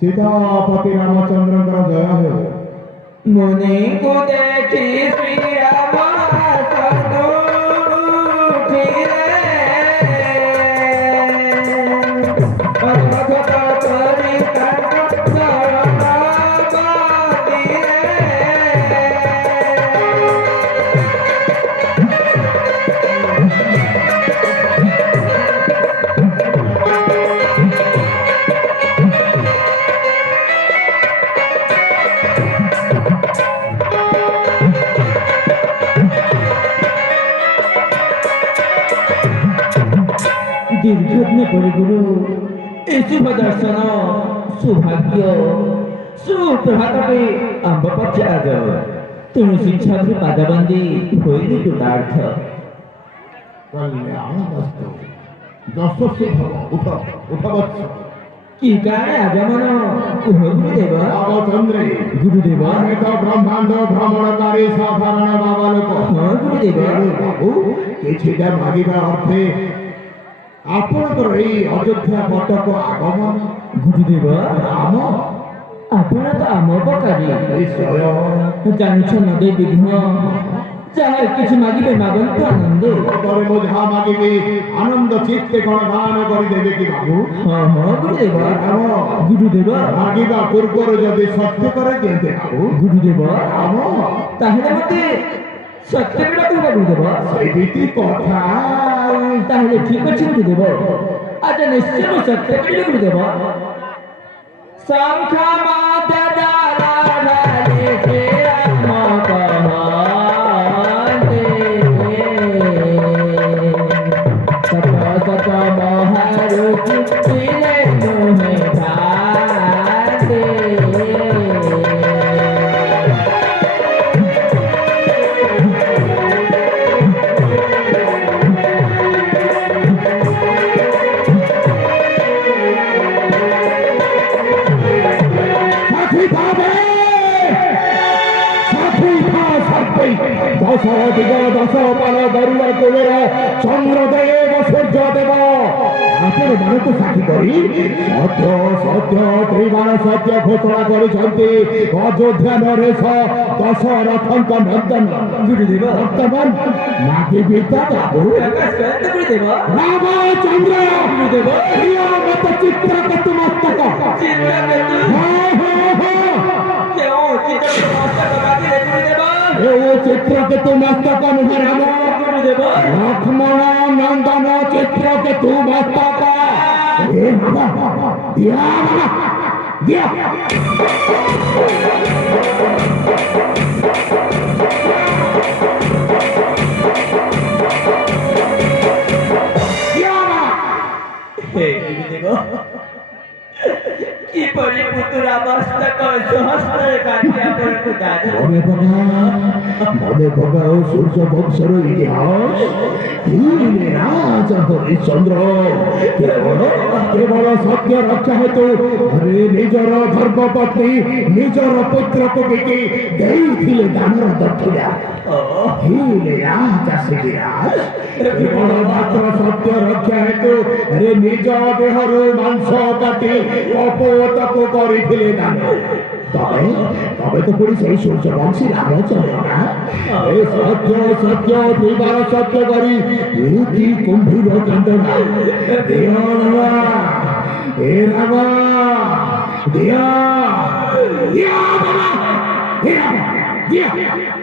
सीतापति रामचंद्र जय हो। मुनि को देखी श्री राम दीर्घज्ञ परिगुरु शुभ दर्शन सौभाग्य सुप्रभात आंब पक्ष आज तुलसी छात्र पादबंदी होइली कृतार्थ कल्याणमस्तु यशस्वी भव। उठ उठ वत्स। की काय आगमन कुह गुरुदेव। रामचंद्र गुरुदेव आमे तो ब्रह्मांड भ्रमणकारी साधारण बाबा लोक। हाँ गुरुदेव बाबू किछिटा मागिबा अर्थे आपणकर एई अयोध्या पटक आगमन। गुरुदेव राम आपण तो आम उपकारी निश्चय जानिछ नदे विघ्न जहाँ किसी मागिबे मागंतु आनंदे तोरे मो जहाँ मागिबे आनंद चित्ते गणगान करि देबे कि बाबू। हाँ हाँ गुरुदेव राम गुरुदेव मागिबा पूर्वर जदि सत्य करे दियते बाबू। गुरुदेव राम ताहले मते सत्य बेटा कहबा गुरुदेव। सेबिति कथा ताहले ठीक अछि गुरुदेव। आज निश्चय मैं सत्य कहले गुरुदेव। शंख माता डाला डाले श्री राम कहते सत सत महारुचि पिले मुहे भाते दश पाल दरुआ कुबेर चंद्रदेव सूर्यदेव आपण मान को साक्षी करी सत्य सत्य त्रिबाण सत्य घोषणा करिसंती अयोध्या नरेश दशरथंक नंदन गुरुदेव वर्तमान माटी पिता बाबू गुरुदेव रामचंद्र गुरुदेव प्रिय मत चित्र कतु मस्तक चित्र के तू मस्तक राम गुरुदेव लक्ष्मण नंदन चित्र के तू मस्तक दिया दिया किपरि पुतुरा मस्तक सहस्त्र काटी आपनको दान मने भगाओ सूर्य वंशर इतिहास धीरे राज हरिश्चंद्र केवल सत्य रक्षा हेतु हरे निजर धर्मपत्नी निजर पुत्र को बिकी देइथिले दानर दक्षिणा धीरे राज सिराज केवल मात्र सत्य रक्षा हेतु हरे निज देहरु मांस काटी कपोत को करिथिले दान तबे तबे तो पूरी सही सूर्य वंशी रामचंद्र ए सत्य सत्य त्रिबार सत्य करी एकी कुंभीर चंद्रमा देहर এ রাগা দিয়া দিয়া বাবা দিয়া দিয়া